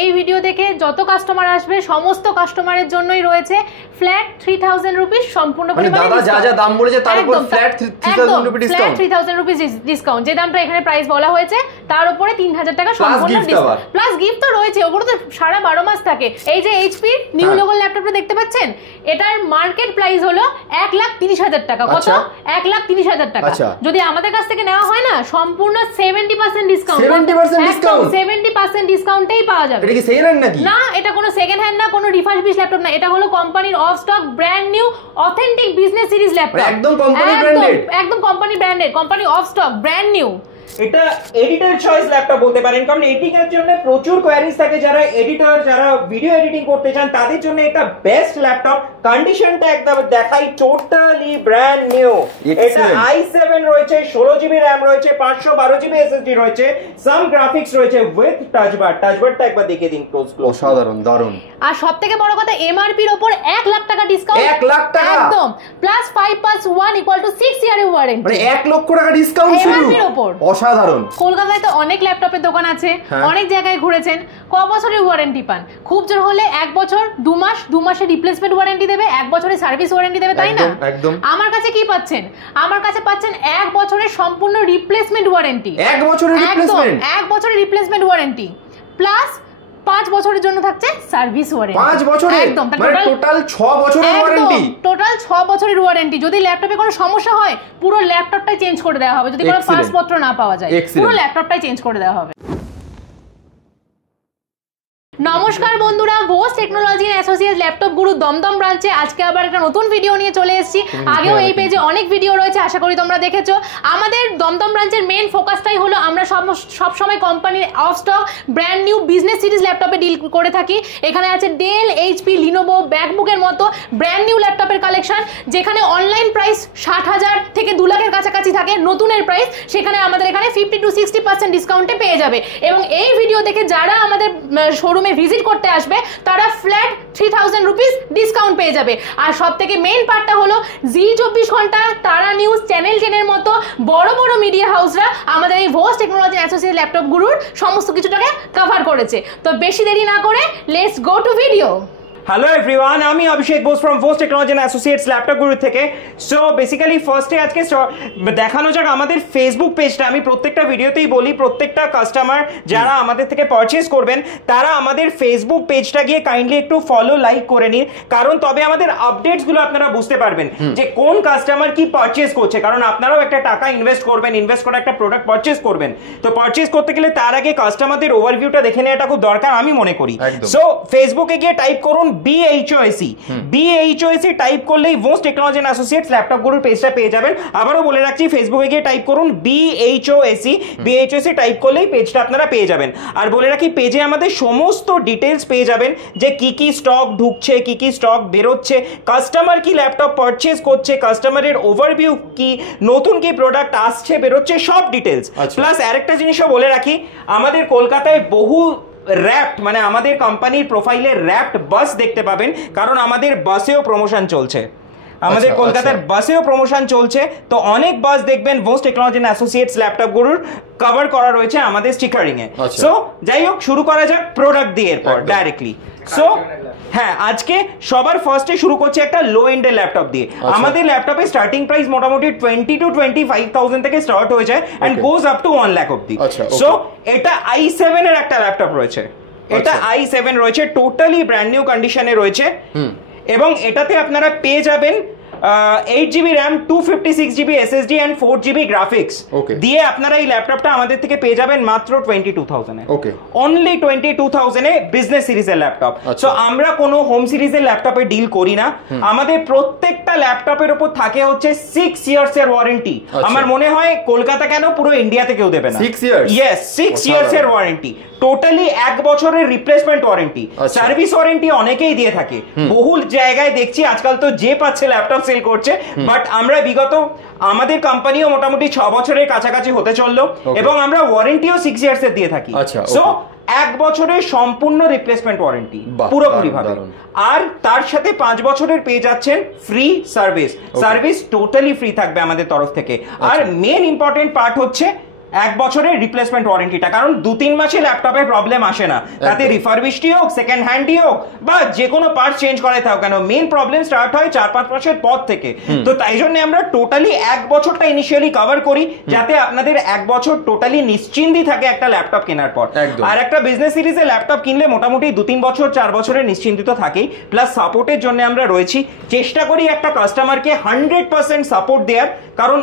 এই ভিডিও দেখে যত কাস্টমার আসবে সমস্ত কাস্টমারের জন্যই রয়েছে ফ্ল্যাট 3000 রুপিস সম্পূর্ণ পরিমাণে দাদা যা যা দাম বলেছে তার উপর flat 3000 rupee discount, 3000 rupees discount. যে দামটা এখানে প্রাইস বলা হয়েছে তার উপরে 3000 টাকা সম্পূর্ণ ডিসকাউন্ট প্লাস গিফট তো রয়েছে, ওগুলো তো সারা 12 মাস থাকে। এই যে এইচপি নিউ লোগো ল্যাপটপটা দেখতে পাচ্ছেন, এটার মার্কেট প্রাইস হলো 1,30,000 টাকা। কত? 1,30,000 টাকা। যদি আমাদের কাছ থেকে নেওয়া হয় না সম্পূর্ণ 70% ডিসকাউন্ট, 70% ডিসকাউন্টেই পাওয়া যাবে। এটা কি সেকেন্ড হ্যান্ড নাকি? না, এটা কোনো সেকেন্ড হ্যান্ড না, কোনো রিফারবিশ ল্যাপটপ না, এটা হলো কোম্পানির of stock brand new authentic business series laptop. একদম কোম্পানি ব্র্যান্ডেড, একদম company branded, company of stock brand new. এটা এডিটর চয়েস ল্যাপটপ বলতে পারেন, কারণ এডিটিং এর জন্য প্রচুর কোয়ারিজ থাকে। যারা এডিটর, যারা ভিডিও এডিটিং করতে চান তাদের জন্য এটা বেস্ট ল্যাপটপ। কন্ডিশনটা একদম দেখাই, টোটালি ব্র্যান্ড নিউ। এটা i7 রয়েছে, 16GB RAM রয়েছে, 512GB SSD রয়েছে, সাম গ্রাফিক্স রয়েছে উইথ টাচবার। টাচবারটা একবার দেখে দিন ক্লোজ। অসাধারণ, দারুণ। আর সবথেকে বড় কথা, এমআরপি এর উপর 1 লাখ টাকা ডিসকাউন্ট। 1 লাখ টাকা একদম, প্লাস 5+1 = 6 ইয়ারের ওয়ারেন্টি, মানে 1 লক্ষ টাকা ডিসকাউন্ট শুরু এমআরপি এর উপর। অসাধারণ। কলকাতায় তো অনেক ল্যাপটপের দোকান আছে, অনেক জায়গায় ঘুরেছেন, ক বছরের ওয়ারেন্টি পান? খুব জোর হলে 1 বছর 2 মাস, 2 মাসের রিপ্লেসমেন্ট ওয়ারেন্টি দেবে, 1 বছরের সার্ভিস ওয়ারেন্টি দেবে, তাই না? একদম। আমার কাছে কি পাচ্ছেন? আমার কাছে পাচ্ছেন 1 বছরের সম্পূর্ণ রিপ্লেসমেন্ট ওয়ারেন্টি। 1 বছরের রিপ্লেসমেন্ট, 1 বছরের রিপ্লেসমেন্ট ওয়ারেন্টি প্লাস 5 বছরের জন্য থাকছে সার্ভিস ওয়ারেন্টি। 5 বছরের, একদম, মানে টোটাল 6 বছরের ওয়ারেন্টি। টোটাল 6 বছরের ওয়ারেন্টি। যদি ল্যাপটপে কোনো সমস্যা হয় পুরো ল্যাপটপটাই চেঞ্জ করে দেওয়া হবে। যদি কোনো পাসপত্র না পাওয়া যায় পুরো ল্যাপটপটাই চেঞ্জ করে দেওয়া হবে। নমস্কার বন্ধুরা, ভোস টেকনোলজি এন্ড অ্যাসোসিয়েটস ল্যাপটপ গুরু দমদম ব্রাঞ্চে আজকে আবার একটা নতুন ভিডিও নিয়ে চলে এসেছি। আগেও এই পেজে অনেক ভিডিও রয়েছে, আশা করি তোমরা দেখেছো। আমাদের দমদম ব্রাঞ্চের মেন ফোকাসটাই হলো আমরা সব সময় কোম্পানির of stock brand new business series ল্যাপটপে ডিল করে থাকি। এখানে আছে ডেল, এইচপি, লিনোভো, ম্যাকবুকের মতো ব্র্যান্ড নিউ ল্যাপটপের কালেকশন, যেখানে অনলাইন প্রাইস 60,000 থেকে 2 লাখের কাছাকাছি থাকে। নতুনের প্রাইস সেখানে আমাদের এখানে 50 to 60% ডিসকাউন্টে পেয়ে যাবে। এবং এই ভিডিও দেখে যারা আমাদের শোরুমে ভিজিট করতে আসবে তারা ফ্ল্যাট 3000 রুপিস ডিসকাউন্ট পেয়ে যাবে। আর সব থেকে মেইন পার্টটা হলো জি 24 ঘন্টা, তারা নিউজ, চ্যানেল 10 এর মতো বড় বড় মিডিয়া হাউসরা আমাদের এই ভোস টেকনোলজি অ্যাসোসিয়েট ল্যাপটপ গুরুর সমস্ত কিছুটাকে কভার করেছে। তো বেশি দেরি না করে let's go to video. Hello everyone, আমি Abhishek Bose from Bose technology and associates laptop Guru থেকে। সো বেসিক্যালি ফার্স্টে আজকে দেখানো যাক আমাদের ফেসবুক পেজটা। আমি প্রত্যেকটা ভিডিওতেই বলি, প্রত্যেকটা কাস্টমার যারা আমাদের থেকে পারচেস করবেন তারা আমাদের ফেসবুক পেজটা গিয়ে কাইন্ডলি একটু ফলো, লাইক করে নিন, কারণ তবে আমাদের আপডেটসগুলো আপনারা বুঝতে পারবেন যে কোন কাস্টমার কি পারচেস করছে। কারণ আপনারাও একটা টাকা ইনভেস্ট করবেন, ইনভেস্ট করে একটা প্রোডাক্ট পারচেস করবেন। তো পারচেস করতে গেলে তার আগে কাস্টমারদের ওভারভিউটা দেখে নেওয়াটা খুব দরকার আমি মনে করি। সো ফেসবুকে গিয়ে টাইপ করুন BHOSE টাইপ করলেই ভোস টেকনোলজি এন্ড অ্যাসোসিয়েটস ল্যাপটপ গুরুর পেজটা পেয়ে যাবেন। আবারও বলে রাখছি, ফেসবুকে গিয়ে টাইপ করুন BHOSE টাইপ করলেই পেজটা আপনারা পেয়ে যাবেন। আর বলে রাখি, পেজে আমাদের সমস্ত ডিটেলস পেয়ে যাবেন যে কি কি স্টক ঢুকছে, কি কি স্টক বেরোচ্ছে, কাস্টমার কি ল্যাপটপ পারচেস করছে, কাস্টমারের ওভারভিউ কি, নতুন কি প্রোডাক্ট আসছে বেরোচ্ছে, সব ডিটেলস। প্লাস আরেকটা জিনিসও বলে রাখি, আমাদের কলকাতায় বহু র‍্যাপড, মানে আমাদের কোম্পানির প্রোফাইলে র‍্যাপড বাস দেখতে পাবেন, কারণ আমাদের বাসেও প্রমোশন চলছে। আমাদের কলকাতার বাসেও প্রমোশন চলছে। তো অনেক বাস দেখবেন ভোস টেকনোলজি এন্ড অ্যাসোসিয়েটস ল্যাপটপ গুরুর কভার করা রয়েছে আমাদের স্টিকারিং এ। সো যাই হোক, শুরু করা যাক প্রোডাক্ট দিয়ে এরপর ডাইরেক্টলি। সো হ্যাঁ, আজকে সবার ফার্স্টে শুরু করছে একটা লো এন্ডের ল্যাপটপ দিয়ে। আমাদের ল্যাপটপের স্টার্টিং প্রাইস মোটামুটি 20 to 25,000 থেকে স্টার্ট হয়ে যায় and goes up to 1 lakh অবধি। সো এটা i7 এর একটা ল্যাপটপ রয়েছে, এটা i7 রয়েছে, টোটালি ব্র্যান্ড নিউ কন্ডিশনে রয়েছে। এবং এটাতে আপনারা পেয়ে যাবেন 8GB RAM, 256GB SSD and 4GB graphics দিয়ে আপনারা এই ল্যাপটপটা আমাদের থেকে পেয়ে যাবেন মাত্র 22,000 এ। অনলি 22,000 এ বিজনেস সিরিজের ল্যাপটপ। সো আমরা কোনো হোম সিরিজের ল্যাপটপে ডিল করি না। আমাদের প্রত্যেকটা ল্যাপটপের উপর থাকে হচ্ছে 6 ইয়ার্স এর ওয়ারেন্টি। আমার মনে হয় কলকাতা কেন, পুরো ইন্ডিয়াতে কেউ দেবে না। 6 ইয়ার্স? ইয়েস, 6 ইয়ার্স এর ওয়ারেন্টি, টোটালি 1 বছরের রিপ্লেসমেন্ট ওয়ারেন্টি, সার্ভিস ওয়ারেন্টি অনেকেই দিয়ে থাকে। বহু জায়গায় দেখছি আজকাল তো যে পাচ্ছে ল্যাপটপ সেল করছে, বাট আমরা বিগত আমাদের কোম্পানিও মোটামুটি 6 বছরের কাছাকাছি হতে চললো এবং আমরা ওয়ারেন্টিও 6 ইয়ার্স এর দিয়ে থাকি। সো 1 বছরের সম্পূর্ণ রিপ্লেসমেন্ট ওয়ারেন্টি পুরোপুরি ভাবে, আর তার সাথে 5 বছরের পেয়ে যাচ্ছেন free service. Service totally free থাকবে আমাদের তরফ থেকে। আর মেন ইম্পর্টেন্ট পার্ট হচ্ছে 1 বছরের রিপ্লেসমেন্ট ওয়ারেন্টিটা, কারণ 2-3 মাসে ল্যাপটপের প্রবলেম আসে না, তাতে রিফারবিশডই হোক, সেকেন্ড হ্যান্ডই হোক, বা যে কোনো পার্ট চেঞ্জ করে থাকো কেন, মেইন প্রবলেম স্টার্ট হয় 4-5 মাসের পর থেকে। তো তাই জন্য আমরা টোটালি 1 বছরটা ইনিশিয়ালি কভার করি, যাতে আপনাদের 1 বছর টোটালি নিশ্চিন্তি থাকে একটা ল্যাপটপ কেনার পর। আর একটা বিজনেস সিরিজে ল্যাপটপ কিনলে মোটামুটি 2-3 বছর 4 বছরের নিশ্চিন্তিত থাকেই। প্লাস সাপোর্টের জন্য আমরা রয়েছি, চেষ্টা করি একটা কাস্টমারকে 100% সাপোর্ট দেওয়ার, কারণ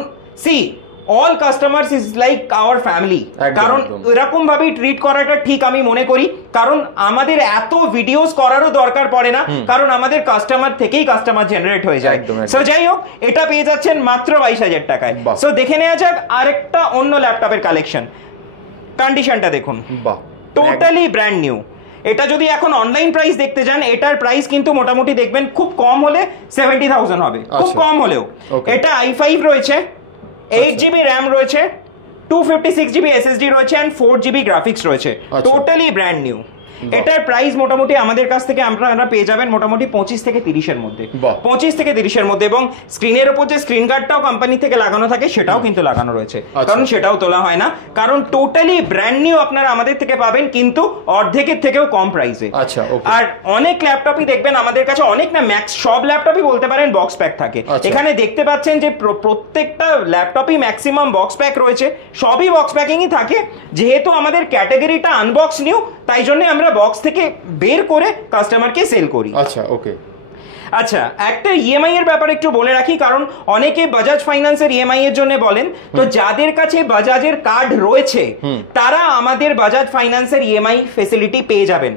all customers is like our family, কারণ এরকম ভাবেই ট্রিট করাটা ঠিক আমি মনে করি, কারণ আমাদের এত ভিডিওস করারও দরকার পড়ে না, কারণ আমাদের কাস্টমার থেকেই কাস্টমার জেনারেট হয়ে যায়। সো যাই হোক, এটা পেয়ে যাচ্ছেন মাত্র 22,000 টাকায়। সো দেখে নেওয়া যাক আরেকটা অন্য ল্যাপটপের কালেকশন। কন্ডিশনটা দেখুন, টোটালি ব্র্যান্ড নিউ। এটা যদি এখন অনলাইন প্রাইস দেখতে যান, এটার প্রাইস কিন্তু মোটামুটি দেখবেন খুব কম হলে 70,000 হবে, খুব কম হলেও। এটা i5 রয়েছে, 8GB র্যাম রয়েছে, 256GB SSD রয়েছে, and 4GB গ্রাফিক্স রয়েছে, টোটালি ব্র্যান্ড নিউ। এটার প্রাইস মোটামুটি আমাদের কাছ থেকে আমরা পেয়ে যাবেন মোটামুটি 25 থেকে 30-এর মধ্যে, 25 থেকে 30-এর মধ্যে। এবং স্ক্রিনের উপর যে স্ক্রিন গার্ডটাও কোম্পানি থেকে লাগানো থাকে সেটাও কিন্তু লাগানো রয়েছে, কারণ সেটাও তোলা হয় না, কারণ টোটালি ব্র্যান্ড নিউ আপনারা আমাদের থেকে পাবেন, কিন্তু অর্ধেকের থেকেও কম প্রাইসে। আর অনেক ল্যাপটপই দেখবেন আমাদের কাছে, অনেক না ম্যাক্স সব ল্যাপটপই বলতে পারেন বক্স প্যাক থাকে। এখানে দেখতে পাচ্ছেন যে প্রত্যেকটা ল্যাপটপই ম্যাক্সিমাম বক্স প্যাক রয়েছে, সবই বক্স প্যাকিংই থাকে। যেহেতু আমাদের ক্যাটাগরিটা আনবক্স নিউ, তাই জন্য আমরা বক্স থেকে বের করে কাস্টমারকে সেল করি। আচ্ছা, একটা ইএমআই এর ব্যাপারে একটু বলে রাখি, কারণ অনেকে বাজাজ ফাইন্যান্সের ইএমআই এর জন্য বলেন, তো যাদের কাছে বাজাজের কার্ড রয়েছে তারা আমাদের বাজাজ ফাইন্যান্সের ইএমআই ফেসিলিটি পেয়ে যাবেন।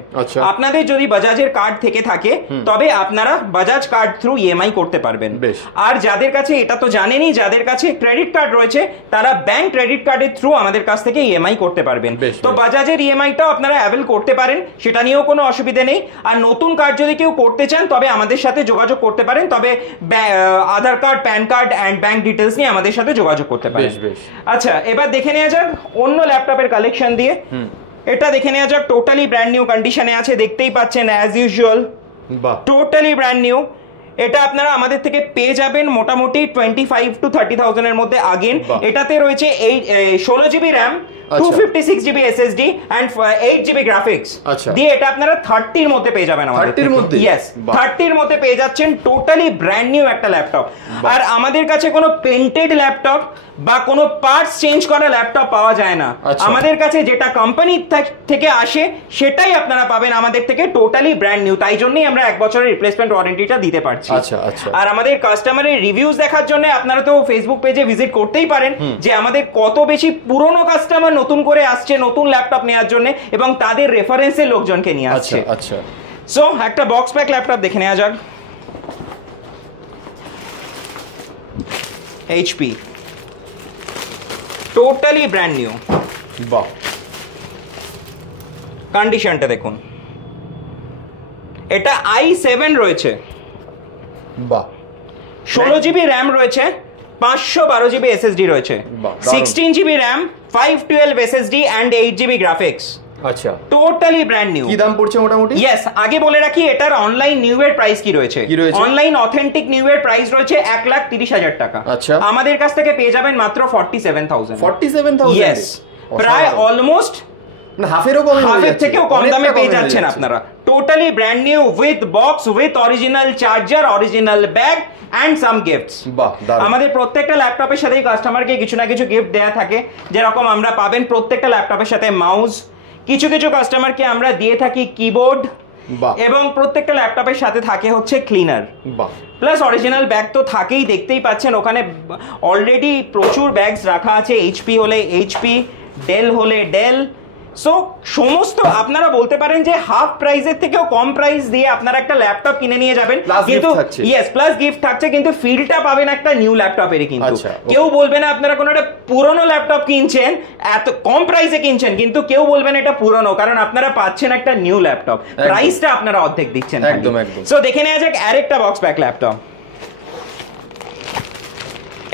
আপনাদের যদি বাজাজের কার্ড থেকে থাকে তবে আপনারা বাজাজ কার্ড থ্রু ইএমআই করতে পারবেন। আর যাদের কাছে, এটা তো জানেনই, যাদের কাছে ক্রেডিট কার্ড রয়েছে তারা ব্যাংক ক্রেডিট কার্ডের থ্রু আমাদের কাছ থেকে ইএমআই করতে পারবেন। তো বাজাজের ইএমআইটাও আপনারা অ্যাভেল করতে পারেন, সেটা নিয়েও কোনো অসুবিধা নেই। আর নতুন কার্ড যদি কেউ করতে চান তবে আমাদের সাথে যোগাযোগ করতে পারেন, তবে Aadhaar card, PAN card and bank details নিয়ে আমাদের সাথে যোগাযোগ করতে পারেন। আচ্ছা, এবার দেখে নেওয়া যাক অন্য ল্যাপটপের কালেকশন দিয়ে। এটা দেখে নেওয়া যাক, টোটালি ব্র্যান্ড নিউ কন্ডিশনে আছে, দেখতেই পাচ্ছেন as usual, totally brand new. এটা আপনারা আমাদের থেকে পেয়ে যাবেন মোটামুটি 25 to 30,000 এর মধ্যে। আগেন এটাতে রয়েছে 16GB RAM, 256GB SSD and 8GB graphics দিয়ে এটা আপনারা 30-র মধ্যে পেয়ে যাবেন আমাদের থেকে। 30-র মধ্যে পেয়ে যাচ্ছেন, টোটালি ব্র্যান্ড নিউ একটা ল্যাপটপ। আর আমাদের কাছে কোনো পেন্টেড ল্যাপটপ বা কোনো পার্টস চেঞ্জ করা ল্যাপটপ পাওয়া যায় না। আমাদের কাছে যেটা কোম্পানি থেকে আসে সেটাই আপনারা পাবেন আমাদের থেকে, টোটালি ব্র্যান্ড নিউ। তাই জন্যই আমরা 1 বছরের রিপ্লেসমেন্ট ওয়ারেন্টিটা দিতে পারছি। আর আমাদের কাস্টমারের রিভিউজ দেখার জন্য আপনারা তো ফেসবুক পেজে ভিজিট করতেই পারেন, যে আমাদের কত বেশি পুরনো কাস্টমার নতুন করে আসছে নতুন ল্যাপটপ নেওয়ার জন্য, এবং তাদের রেফারেন্সের লোকজনকে নিয়ে আসছে। সো একটা বক্স প্যাক ল্যাপটপ দেখে নেওয়া যাক। HP, totally brand new. কন্ডিশনটা দেখুন, এটা i7 রয়েছে, 16GB র্যাম রয়েছে, 512GB SSD রয়েছে, 16GB RAM, 512 SSD and 8GB graphics. Totally brand new. কি দাম পড়ছে মোটামুটি? ইয়েস, আগে বলে রাখি এটার অনলাইন নিউ এর প্রাইস কি রয়েছে। অনলাইন অথেন্টিক নিউ এর প্রাইস রয়েছে 1,30,000 টাকা। আমাদের কাছ থেকে পেয়ে যাবেন মাত্র 47,000। 47,000? ইয়েস, প্রায় অলমোস্ট হাফের থেকেও কম দামে পেয়ে যাচ্ছেন আপনারা। Totally brand new with box, with original charger, original bag and some gifts। আমাদের প্রত্যেকটা ল্যাপটপের সাথেই কাস্টমারকে কিছু না কিছু গিফট দেয়া থাকে, যেরকম আমরা পাবেন প্রত্যেকটা ল্যাপটপের সাথে মাউস, কিছু কিছু কাস্টমারকে আমরা দিয়ে থাকি কিবোর্ড, এবং প্রত্যেকটা ল্যাপটপের সাথে থাকে হচ্ছে ক্লিনার, প্লাস অরিজিনাল ব্যাগ তো থাকেই, দেখতেই পাচ্ছেন ওখানে অলরেডি প্রচুর ব্যাগস রাখা আছে। এইচপি হলে এইচপি, ডেল হলে ডেল। সো সমস্ত আপনারা বলতে পারেন যে হাফ প্রাইসের থেকেও কম প্রাইস দিয়ে আপনারা একটা ল্যাপটপ কিনে নিয়ে যাবেন, কিন্তু ইয়েস প্লাস গিফট থাকছে, কিন্তু ফিলটা পাবেন একটা নিউ ল্যাপটপেরই। কিন্তু কেউ বলবে না আপনারা কোনো একটা পুরনো ল্যাপটপ কিনছেন, এত কম প্রাইসে কিনছেন, কিন্তু কেউ বলবেন এটা পুরনো, কারণ আপনারা পাচ্ছেন একটা নিউ ল্যাপটপ, প্রাইসটা আপনারা অর্ধেক দিচ্ছেন। সো দেখে নেওয়া যাক আরেকটা বক্স প্যাক ল্যাপটপ।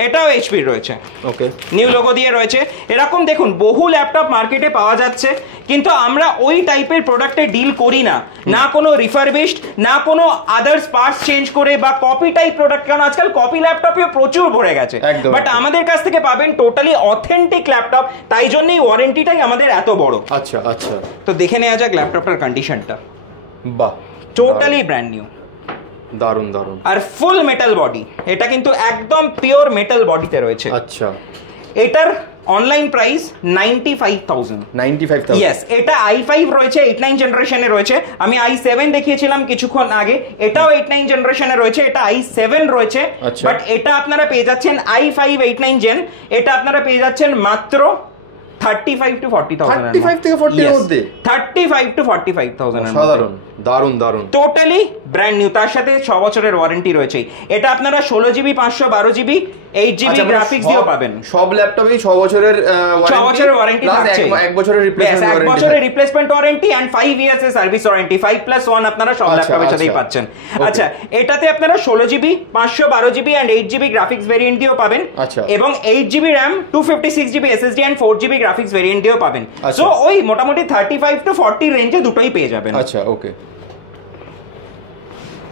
এটাও এইচপির রয়েছে, ওকে, নিউ লোগো দিয়ে রয়েছে। এরকম দেখুন বহু ল্যাপটপ মার্কেটে পাওয়া যাচ্ছে, কিন্তু আমরা ওই টাইপের প্রোডাক্টে ডিল করি না, না কোনো রিফারবিশড, না কোনো আদার্স পার্টস চেঞ্জ করে বা কপি টাইপ প্রোডাক্ট, কারণ আজকাল কপি ল্যাপটপে প্রচুর ভরে গেছে। বাট আমাদের কাছ থেকে পাবেন টোটালি অথেন্টিক ল্যাপটপ, তাই জন্যই ওয়ারেন্টিটাই আমাদের এত বড়। আচ্ছা আচ্ছা, তো দেখে নেওয়া যাক ল্যাপটপটার কন্ডিশনটা। বাহ, টোটালি ব্র্যান্ড নিউ, দারুন দারুন। আর ফুল মেটাল বডি, এটা কিন্তু একদম পিওর মেটাল বডিতে রয়েছে। আচ্ছা, এটার অনলাইন প্রাইস 95,000। 95,000, ইয়েস। এটা i5 রয়েছে, 8-9 জেনারেশনে রয়েছে। আমি i7 দেখিয়েছিলাম কিছুক্ষণ আগে, এটাও 8-9 জেনারেশনে রয়েছে, এটা i7 রয়েছে। বাট এটা আপনারা পেয়ে যাচ্ছেন i5 8-9 জেন, এটা আপনারা পেয়ে যাচ্ছেন মাত্র 35 to 40,000। 35 থেকে 40 এর মধ্যে, 35 to 45,000। সাধারণ, দারুন দারুন, টোটালি ব্র্যান্ড নিউ, তার সাথে 6 বছরের ওয়ারেন্টি রয়েছে। এটা আপনারা 16GB 512GB 8GB গ্রাফিক্স দিয়েও পাবেন। সব ল্যাপটপেই 6 বছরের ওয়ারেন্টি থাকছে, 1 বছরের রিপ্লেসমেন্ট ওয়ারেন্টি এন্ড 5 ইয়ার্স এর সার্ভিস ওয়ারেন্টি, 5+1 আপনারা সব ল্যাপটপের সাথেই পাচ্ছেন। আচ্ছা, এটাতে আপনারা 16GB 512GB and 8GB graphics variant দিয়েও পাবেন, এবং 8GB RAM 256GB SSD and 4GB graphics variant দিয়েও পাবেন। সো ওই মোটামুটি 35 to 40 রেঞ্জে দুটোই পেয়ে যাবেন। আচ্ছা, ওকে।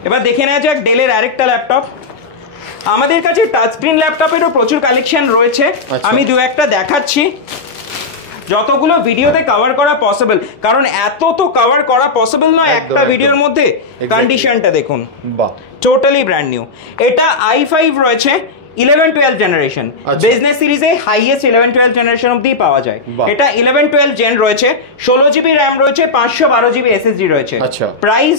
এবার দেখে নেওয়া যাক ডেলের আরেকটা ল্যাপটপ। আমাদের কাছে টাচ স্ক্রিন ল্যাপটপেরও প্রচুর কালেকশন রয়েছে, আমি দু একটা দেখাচ্ছি যতগুলো ভিডিওতে কভার করা পসিবল, কারণ এত তো কভার করা পসিবল নয় একটা ভিডিওর মধ্যে। কন্ডিশনটা দেখুন, বাহ, টোটালি ব্র্যান্ড নিউ। এটা i5 রয়েছে 11-12 জেনারেশন, বিজনেস সিরিজে হাইয়েস্ট 11-12 জেনারেশন অবধি পাওয়া যায়। এটা 11-12 জেন রয়েছে, 16GB র্যাম রয়েছে, 512GB SSD রয়েছে। প্রাইস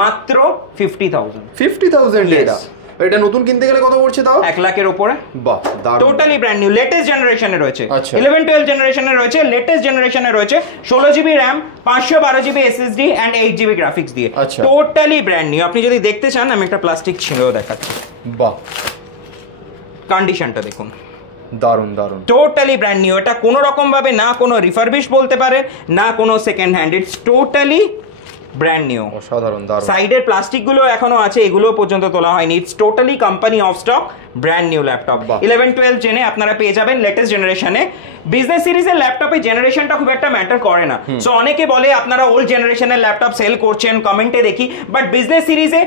মাত্র 50,000। 50,000 এটা নতুন কিনতে গেলে কত পড়ছে তাও? 1 লাখের উপরে। বাহ, দারুণ। টোটালি ব্র্যান্ড নিউ, লেটেস্ট জেনারেশনে রয়েছে, 11-12 জেনারেশনে রয়েছে, লেটেস্ট জেনারেশনে রয়েছে, 16GB RAM, 512GB SSD and 8GB graphics দিয়ে। Totally brand new. আপনি যদি দেখতে চান আমি একটা প্লাস্টিক ছিঁড়েও দেখাচ্ছি। বাহ, কন্ডিশনটা দেখুন, দারুন দারুন, টোটালি ব্র্যান্ড নিউ। এটা কোনো রকম ভাবে না কোনো রিফারবিশ বলতে পারেন, না কোনো second hand, it's totally brand new. অসাধারণ, দারুণ। সাইডের প্লাস্টিক গুলো এখনো আছে, এগুলো পর্যন্ত তোলা হয়নি। It's totally company of stock brand new laptop. 11-12 জেনে আপনারা পেয়ে যাবেন লেটেস্ট জেনারেশনে। বিজনেস সিরিজের ল্যাপটপে জেনারেশনটা খুব একটা ম্যাটার করে না। সো অনেকে বলে আপনারা ওল্ড জেনারেশনের ল্যাপটপ সেল করছেন, কমেন্টে দেখি, বাট বিজনেস সিরিজে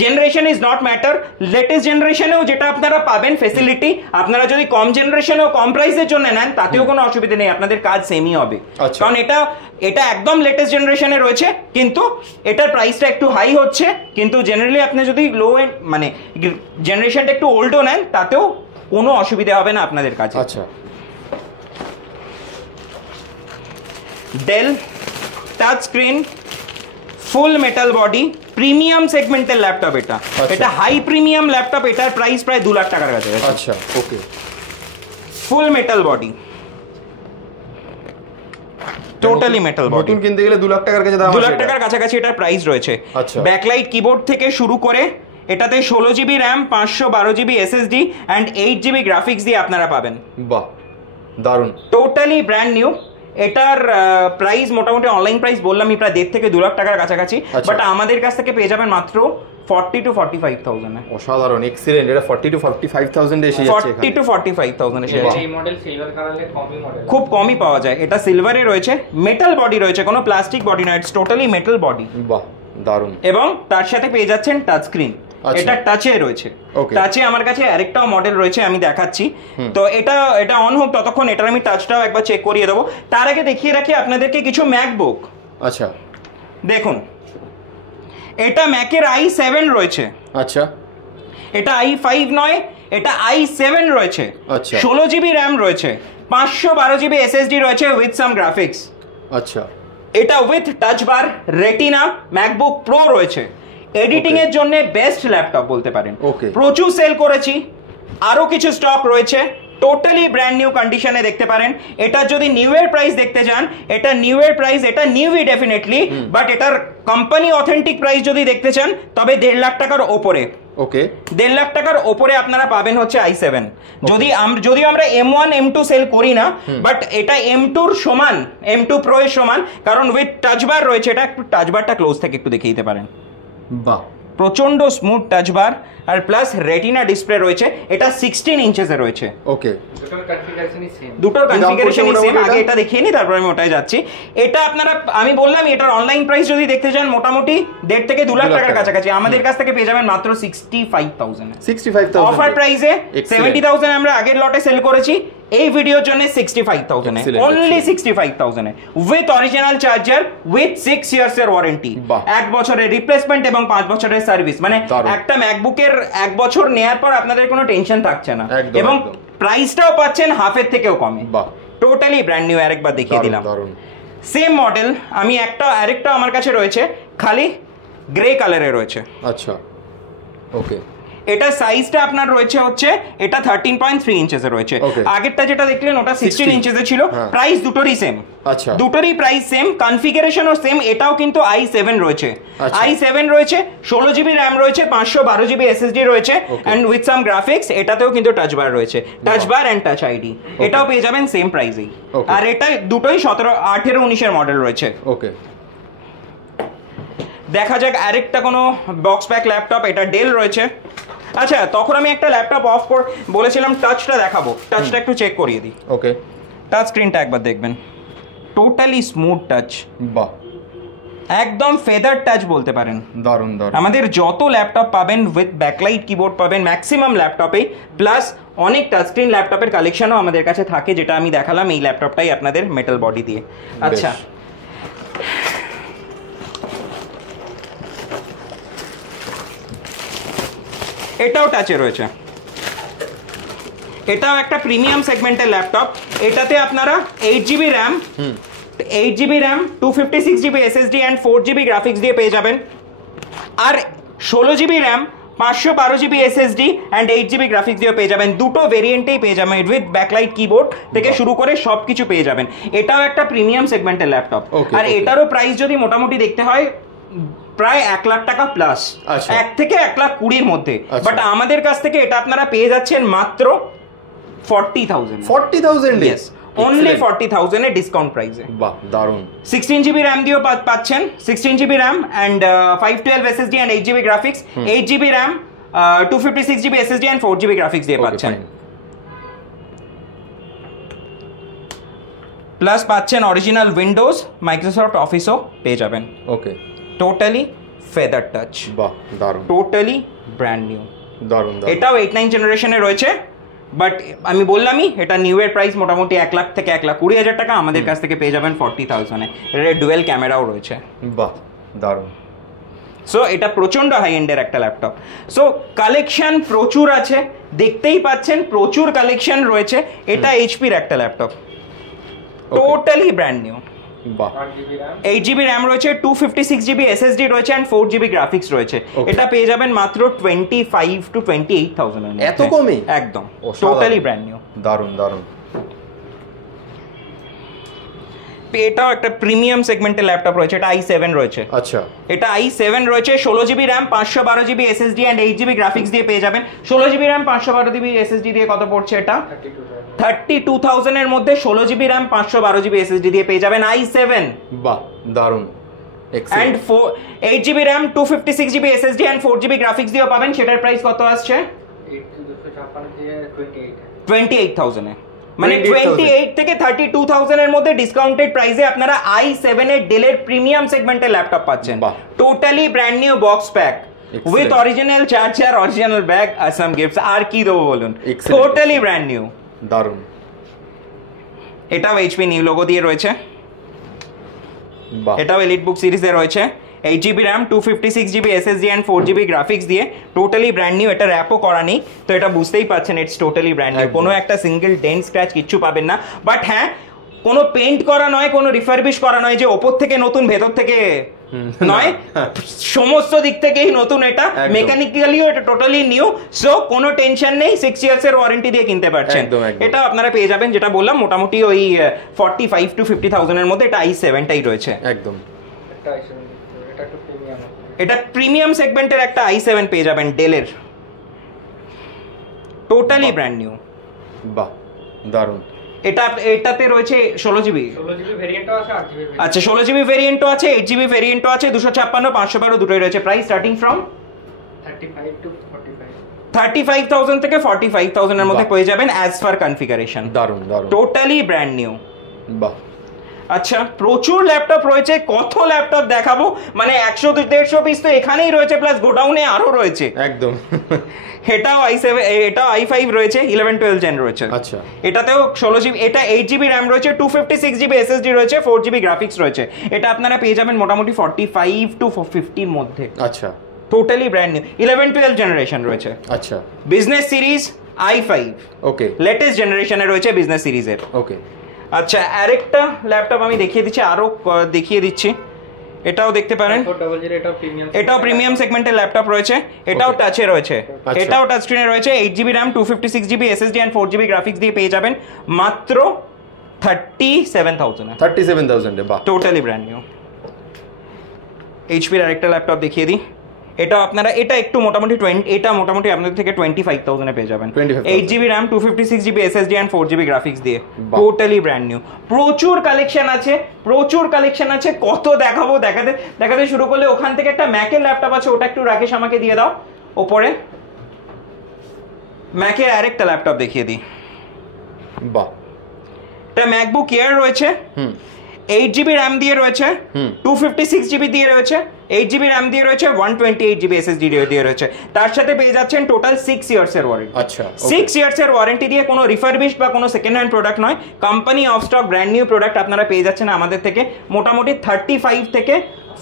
generation is not matter. Latest জেনারেশনেও যেটা আপনারা পাবেন ফেসিলিটি, আপনারা যদি কম জেনারেশনেও কম প্রাইসের জন্য নেন তাতেও কোনো অসুবিধা নেই, আপনাদের কাজ সেমই হবে। কারণ এটা একদম লেটেস্ট জেনারেশনে রয়েছে, কিন্তু এটার প্রাইসটা একটু হাই হচ্ছে, কিন্তু জেনারেলি আপনি যদি লো এন্ড মানে জেনারেশনটা একটু ওল্ডও নেন তাতেও কোনো অসুবিধা হবে না আপনাদের কাছে। আচ্ছা, Dell touch screen full metal body premium সেগমেন্টের ল্যাপটপ। এটা হাই প্রিমিয়াম ল্যাপটপ, এটার প্রাইস প্রায় 2 লাখ টাকার কাছে। আচ্ছা, okay. Full metal body, totally metal body, নতুন কিনতে গেলে 2 লাখ টাকার কাছে দাম, 2 লাখ টাকার কাছাকাছি এটার প্রাইস রয়েছে। ব্যাকলাইট কিবোর্ড থেকে শুরু করে এটাতে 16GB RAM, 512GB SSD and 8GB graphics দিয়ে আপনারা পাবেন। বাহ, দারুণ, টোটালি ব্র্যান্ড নিউ। এটার প্রাইস মোটামুটি অনলাইন প্রাইস বললামই প্রায় 1.5 থেকে 2 লাখ টাকার কাছাকাছি, বাট আমাদের কাছ থেকে পেয়ে যাবেন মাত্র 40 to 45,000 এ। অসাধারণ, এক্সিলেন্ট। এটা 40 to 45,000 এসে যাচ্ছে, 40 to 45,000 এসে যাচ্ছে। এই মডেল সিলভার কালারে কমই মডেল, খুব কমই পাওয়া যায়। এটা সিলভারে রয়েছে, মেটাল বডি রয়েছে, কোনো প্লাস্টিক বডি নয়, ইটস টোটালি মেটাল বডি। বাহ, দারুণ। এবং তার সাথে পেয়ে যাচ্ছেন টাচ স্ক্রিন। এটা টাচে রয়েছে, টাচে আমার কাছে আরেকটাও মডেল রয়েছে, আমি দেখাচ্ছি। তো এটা অন হোক ততক্ষণ এটার আমি টাচটাও একবার চেক করিয়ে দেবো। তার আগে দেখিয়ে রাখি আপনাদেরকে কিছু ম্যাকবুক। আচ্ছা, দেখুন, এটা ম্যাকের i7 রয়েছে। আচ্ছা, এটা i5 নয়, এটা i7 রয়েছে। আচ্ছা, 16GB র্যাম রয়েছে, 512GB SSD রয়েছে উইথ সাম গ্রাফিক্স। আচ্ছা, এটা with touch bar retina MacBook pro রয়েছে। এডিটিং এর জন্য বেস্ট ল্যাপটপ বলতে পারেন। প্রচুর সেল করেছি, আরো কিছু স্টক রয়েছে। টোটালি ব্র্যান্ড নিউ কন্ডিশনে দেখতে পারেন। এটা যদি নিউ এর প্রাইস দেখতে চান, এটা নিউ এর প্রাইস, এটা নিউই ডেফিনেটলি, বাট এটার কোম্পানি অথেন্টিক প্রাইস যদি দেখতে চান তবে 1.5 লাখ টাকার ওপরে। ওকে, 1.5 লাখ টাকার ওপরে আপনারা পাবেন হচ্ছে i7। যদিও আমরা M1 M2 সেল করি না, বাট এটা M2 এর সমান, M2 Pro এর সমান, কারণ উইথ টাচ বার রয়েছে। এটা একটু টাচ বারটা ক্লোজ থেকে একটু দেখিয়ে দিতে পারেন। বাহ, প্রচন্ড স্মুথ টাচ বার আর প্লাস রেটিনা ডিসপ্লে রয়েছে, এটা 16 ইঞ্চেসে রয়েছে। ওকে, দুটোর কনফিগারেশনই সেম। দুটোর কনফিগারেশনই সেম। মোটামুটি আগে এটা দেখিয়ে নি, তারপর আমি ওটাই যাচ্ছি। এটা আপনারা, আমি বললাম এটার অনলাইন প্রাইস যদি দেখতে চান মোটামুটি 1.5 থেকে 2 লাখ টাকার কাছাকাছি। আমাদের কাছ থেকে পেয়ে যাবেন মাত্র 65,000। 65,000 অফার প্রাইসে Excellent. 70,000 আমরা আগের লটে সেল করেছি, এই ভিডিওর জন্য 65,000 এ, Excellent, only excellent. 65,000 A, with original charger, with 6 years এর ওয়ারেন্টি, বাহ। 1 বছরের রিপ্লেসমেন্ট এবং 5 বছরের সার্ভিস। মানে দারুণ। একটা ম্যাকবুকের 1 বছর নেয়ার পর আপনাদের কোনো টেনশন থাকছে না, একদম, এবং একদম। প্রাইসটাও পাচ্ছেন হাফের থেকেও কমে। বাহ, টোটালি ব্র্যান্ড নিউ। আরেকবার দেখিয়ে দিলাম দারুণ। Same model. আমি আরেকটা আমার কাছে রয়েছে, খালি গ্রে কালারে রয়েছে। আচ্ছা, ওকে, এটা সাইজটা আপনার রয়েছে হচ্ছে এটা 13.3 ইঞ্চেসে রয়েছে। Okay. আগেরটা যেটা দেখলেন ওটা 16 16 ইঞ্চেসে ছিল। হ্যাঁ। প্রাইস দুটোরই সেম। আচ্ছা, দুটোরই প্রাইস সেম, কনফিগারেশনও সেম। এটাও কিন্তু i7 রয়েছে, আচ্ছা। i7 রয়েছে, 16 জিবি র্যাম রয়েছে, 512 জিবি এসএসডি রয়েছে, Okay. And with some graphics. এটাতেও কিন্তু টাচ বার রয়েছে, touch bar and touch ID. এটাও পেয়ে যাবেন সেম প্রাইসেই। Okay. আর এটা দুটোই 17, 18, 19 এর মডেল রয়েছে। ওকে, দেখা যাক আরেকটা কোনো বক্স প্যাক ল্যাপটপ। এটা ডেল রয়েছে। আচ্ছা, তখন আমি একটা ল্যাপটপ অফ করে বলেছিলাম টাচটা দেখাবো, টাচটা একটু চেক করিয়ে দিই। ওকে, টাচ স্ক্রিনটা একবার দেখবেন, টোটালি স্মুথ টাচ, বাহ, একদম ফেদার টাচ বলতে পারেন। দারুণ দারুণ। আমাদের যত ল্যাপটপ পাবেন উইথ ব্যাকলাইট কিবোর্ড পাবেন ম্যাক্সিমাম ল্যাপটপে, প্লাস অনেক টাচ স্ক্রিন ল্যাপটপের কালেকশনও আমাদের কাছে থাকে, যেটা আমি দেখালাম এই ল্যাপটপটাই আপনাদের মেটাল বডি দিয়ে। আচ্ছা, এটাও টাচে রয়েছে, এটাও একটা প্রিমিয়াম সেগমেন্টের ল্যাপটপ। এটাতে আপনারা 8 GB RAM, 8 GB RAM, 256 GB SSD and 4 GB graphics দিয়ে পেয়ে যাবেন। আর 16 GB RAM, 512 GB SSD and 8 GB graphics দিয়ে পেয়ে যাবেন। দুটো ভেরিয়েন্টেই পেয়ে যাবেন, উইথ ব্যাকলাইট কিবোর্ড থেকে শুরু করে সবকিছু পেয়ে যাবেন। এটাও একটা প্রিমিয়াম সেগমেন্টের ল্যাপটপ। Okay, আর okay. এটারও প্রাইস যদি মোটামুটি দেখতে হয় প্রায় 1 লাখ টাকা প্লাস, আচ্ছা। 1 থেকে 1,20,000 মধ্যে। আচ্ছা। বাট আমাদের কাছ থেকে এটা আপনারা পেয়ে যাচ্ছেন মাত্র 40,000। 40,000 ইয়েস, অনলি 40,000 এ ডিসকাউন্ট প্রাইসে। বাহ, দারুণ। 16 জিবি র্যাম দিয়েও পাচ্ছেন, 16 GB RAM and 512 SSD and 8 GB graphics, 8 GB RAM, 256 GB SSD and 4 GB graphics দিয়ে পাচ্ছেন। প্লাস পাচ্ছেন অরিজিনাল উইন্ডোজ, মাইক্রোসফট অফিসও পেয়ে যাবেন। ওকে, টোটালি ফেদার টাচ, বাহ, দারুণ টোটালি ব্র্যান্ড নিউ। দারুণ দারুণ। এটাও 8-9 জেনারেশনে রয়েছে, বাট আমি বললামই এটা নিউ এর প্রাইস মোটামুটি 1 লাখ থেকে 1,20,000 টাকা। আমাদের কাছ থেকে পেয়ে যাবেন 40,000 এ। এর ডুয়েল ক্যামেরাও রয়েছে। বাহ, দারুণ। সো এটা প্রচন্ড হাই এন্ডের একটা ল্যাপটপ। সো কালেকশন প্রচুর আছে, দেখতেই পাচ্ছেন প্রচুর কালেকশন রয়েছে। এটা এইচপির একটা ল্যাপটপ, টোটালি ব্র্যান্ড নিউ। বাহ, 8 জিবি র্যাম, 8 জিবি র্যাম রয়েছে, 256 জিবি এসএসডি রয়েছে অ্যান্ড 4 জিবি গ্রাফিক্স রয়েছে। Okay. এটা পেয়ে যাবেন মাত্র 25 to 28,000 এর মধ্যে। এত কমে? একদম, অসাধারণ। Totally brand new. দারুণ দারুণ। এটাও একটা প্রিমিয়াম সেগমেন্টের ল্যাপটপ রয়েছে, এটা i7 রয়েছে। আচ্ছা, এটা i7 রয়েছে, 16 GB RAM, 512 GB SSD and 8 GB graphics দিয়ে পেয়ে যাবেন। 16 জিবি র্যাম, 512 জিবি এসএসডি দিয়ে কত পড়ছে এটা? 32,000 এর মধ্যে 16 জিবি র্যাম, 512 জিবি এসএসডি দিয়ে পেয়ে যাবেন i7। বাহ, দারুণ। And 8 GB RAM, 256 GB SSD and 4 GB graphics দিয়েও পাবেন। সেটার প্রাইস কত আসছে? 8,256 দিয়ে 28। 28,000 এ। মানে 28,000 28 থেকে 32,000 এর মধ্যে ডিসকাউন্টেড প্রাইসে আপনারা i7 এর ডেলের প্রিমিয়াম সেগমেন্টের ল্যাপটপ পাচ্ছেন। বাহ। Totally brand new box pack, Excellent. With original charger, original bag আর সাম গিফটস। আর কি দেবো বলুন? Excellent. Totally brand new. দারুণ। এটাও এইচপি নিউ লোগো দিয়ে রয়েছে। বাহ, এটাও এলিট বুক সিরিজে রয়েছে। 8 GB RAM, 256 GB SSD and 4 GB graphics দিয়ে টোটালি ব্র্যান্ড নিউ। এটা র্যাপও করা নেই, তো এটা বুঝতেই পাচ্ছেন ইটস টোটালি ব্র্যান্ড নিউ। একদম। কোনো একটা সিঙ্গেল ডেন্ট স্ক্র্যাচ কিচ্ছু পাবেন না। বাট হ্যাঁ, কোনো পেইন্ট করা নয়, কোনো রিফারবিশ করা নয় যে ওপর থেকে নতুন ভেতর থেকে নয়, সমস্ত দিক থেকেই নতুন। এটা একদম। মেকানিক্যালিও এটা টোটালি নিউ। সো কোনো টেনশন নেই, 6 ইয়ার্স এর ওয়ারেন্টি দিয়ে কিনতে পারছেন। একদম, একদম। এটা আপনারা পেয়ে যাবেন, যেটা বললাম মোটামুটি ওই 45 to 50,000 এর মধ্যে। এটা i7 টাই রয়েছে। একদম। এটা একটু প্রিমিয়াম। এটা প্রিমিয়াম সেগমেন্টের একটা i7 পেয়ে যাবেন ডেলের, টোটালি ব্র্যান্ড নিউ। বাহ, দারুণ। এটাতে রয়েছে 16 জিবি। 16 জিবি ভেরিয়েন্টও আছে, 8 জিবি। আচ্ছা, 16 জিবি ভেরিয়েন্টও আছে, 8 জিবি ভেরিয়েন্টও আছে, 256, 512 দুটোই রয়েছে। প্রাইস স্টার্টিং ফ্রম to 45 35,000 থেকে 45,000 এর মধ্যে বাহ। পেয়ে যাবেন অ্যাজ পার কনফিগারেশন। দারুন দারুন, টোটালি ব্র্যান্ড নিউ। বাহ। আচ্ছা, প্রচুর ল্যাপটপ রয়েছে, কত ল্যাপটপ দেখাবো, মানে 100-150 পিস তো এখানেই রয়েছে, প্লাস গোডাউনে আরো রয়েছে একদম। এটাও i7, এটাও i5 রয়েছে, 11-12 জেন রয়েছে। আচ্ছা, এটাতেও 16GB, এটা 8GB র্যাম রয়েছে, 256GB SSD রয়েছে, 4GB গ্রাফিক্স রয়েছে। এটা আপনারা পেয়ে যাবেন মোটামুটি 45 to 50 এর মধ্যে। আচ্ছা টোটালি ব্র্যান্ড নিউ, 11-12 জেনারেশন রয়েছে। আচ্ছা, বিজনেস সিরিজ i5 ওকে লেটেস্ট জেনারেশনে রয়েছে বিজনেস সিরিজের। ওকে। আচ্ছা, আরেকটা ল্যাপটপ আমি দেখিয়ে দিচ্ছি, আরো দেখিয়ে দিচ্ছি, এটাও দেখতে পারেন। 400 এটাও প্রিমিয়াম, এটাও প্রিমিয়াম সেগমেন্টের ল্যাপটপ রয়েছে, এটাও Okay. টাচে রয়েছে, আচ্ছা। এটাও টাচ স্ক্রিনে রয়েছে, 8GB RAM, 256GB SSD and 4GB graphics দিয়ে পেয়ে যাবেন মাত্র 37,000 এ। 37,000 এ, বাহ। Totally brand new. এইচপির আরেকটা ল্যাপটপ দেখিয়ে দিই, এটা আপনারা, এটা একটু মোটামুটি এটা মোটামুটি আপনাদের থেকে 25,000 এ পেয়ে যাবেন। 25,000 8GB RAM, 256GB SSD and 4GB graphics দিয়ে বাহ। Totally brand new. প্রচুর কালেকশন আছে, প্রচুর কালেকশন আছে, কত দেখাবো, দেখাতে দেখাতে শুরু করলে ওখান থেকে একটা ম্যাকের ল্যাপটপ আছে, ওটা একটু রাকেশ আমাকে দিয়ে দাও। ওপরে ম্যাকের আরেকটা ল্যাপটপ দেখিয়ে দিই, বাহ। এটা ম্যাকবুক এয়ার রয়েছে, 8GB র্যাম দিয়ে রয়েছে, 256GB দিয়ে রয়েছে, 8GB র্যাম দিয়ে রয়েছে, 128GB SSD দিয়ে রয়েছে। তার সাথে পেয়ে যাচ্ছেন টোটাল 6 ইয়ার্স এর ওয়ারেন্টি। আচ্ছা, 6 ইয়ার্স এর ওয়ারেন্টি দিয়ে কোনো রিফারবিশড বা কোনো সেকেন্ড হ্যান্ড প্রোডাক্ট নয়, company of stock brand new product আপনারা পেয়ে যাচ্ছেন আমাদের থেকে মোটামুটি 35 থেকে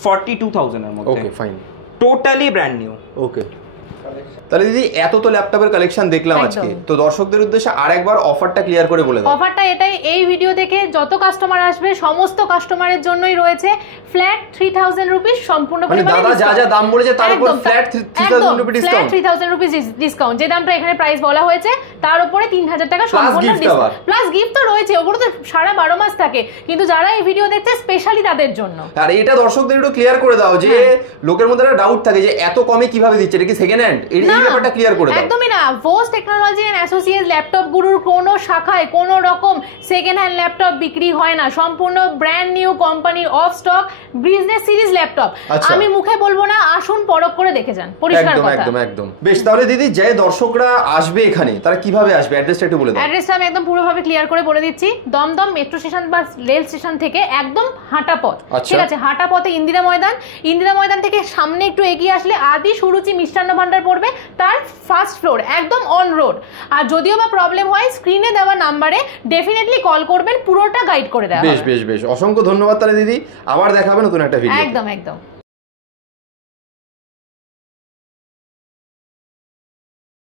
42,000 এর মধ্যে। Okay, fine. Totally brand new. Okay, তাহলে দিদি এত তো ল্যাপটপের কালেকশন দেখলাম একদম। আজকে, তো দর্শকদের উদ্দেশ্যে আরেকবার অফারটা ক্লিয়ার করে বলে দাও। অফারটা এটাই, এই ভিডিও দেখে যত কাস্টমার আসবে সমস্ত কাস্টমারের জন্যই রয়েছে ফ্ল্যাট 3,000 রুপিস সম্পূর্ণ মানে পরিমাণে দাদা যা যা দাম বলেছে তার উপর একদম, flat 3,000 rupee flat discount. 3,000 rupees discount, যে দামটা এখানে প্রাইস বলা হয়েছে তার উপরে 3,000 টাকা সম্পূর্ণ gift ডিসকাউন্ট, আবার। প্লাস গিফট তো রয়েছে, ওগুলো তো সারা 12 মাস থাকে, কিন্তু যারা এই ভিডিও দেখছে স্পেশালি তাদের জন্য। আর এটা দর্শকদের একটু ক্লিয়ার করে দাও যে লোকের মধ্যে একটা ডাউট থাকে যে এত কমে কিভাবে দিচ্ছে, এটা কি সেকেন্ড হ্যান্ড, এই ব্যাপারটা ক্লিয়ার করে দাও। একদমই না, ভোস টেকনোলজি এন্ড অ্যাসোসিয়েটস ল্যাপটপ গুরুর কোনো শাখায় কোনো রকম সেকেন্ড হ্যান্ড ল্যাপটপ বিক্রি হয় না, সম্পূর্ণ brand new company of stock business series laptop. আচ্ছা। আমি মুখে বলবো না, আসুন পরখ করে দেখে যান, পরিষ্কার একদম কথা। একদম একদম। বেশ, তাহলে দিদি যে দর্শকরা আসবে এখানে তারা কিভাবে আসবে, অ্যাড্রেসটা একটু বলে দাও। অ্যাড্রেসটা আমি একদম পুরোভাবে ক্লিয়ার করে বলে দিচ্ছি, দমদম মেট্রো স্টেশন বা রেল স্টেশন থেকে একদম হাঁটা পথ, আচ্ছা। ঠিক আছে, হাঁটা পথে ইন্দিরা ময়দান, ইন্দিরা ময়দান থেকে সামনে একটু এগিয়ে আসলে আদি সুরুচি মিষ্টান্ন ভান্ডার পড়বে, তার ফার্স্ট ফ্লোর একদম অন রোড। আর যদিও বা প্রবলেম হয় স্ক্রিনে দেওয়া নাম্বারে ডেফিনেটলি কল করবেন, পুরোটা গাইড করে দেওয়া বেশ হবে। বেশ বেশ, অসংখ্য ধন্যবাদ তাহলে দিদি, আবার দেখাবে নতুন একটা ভিডিও। একদম একদম।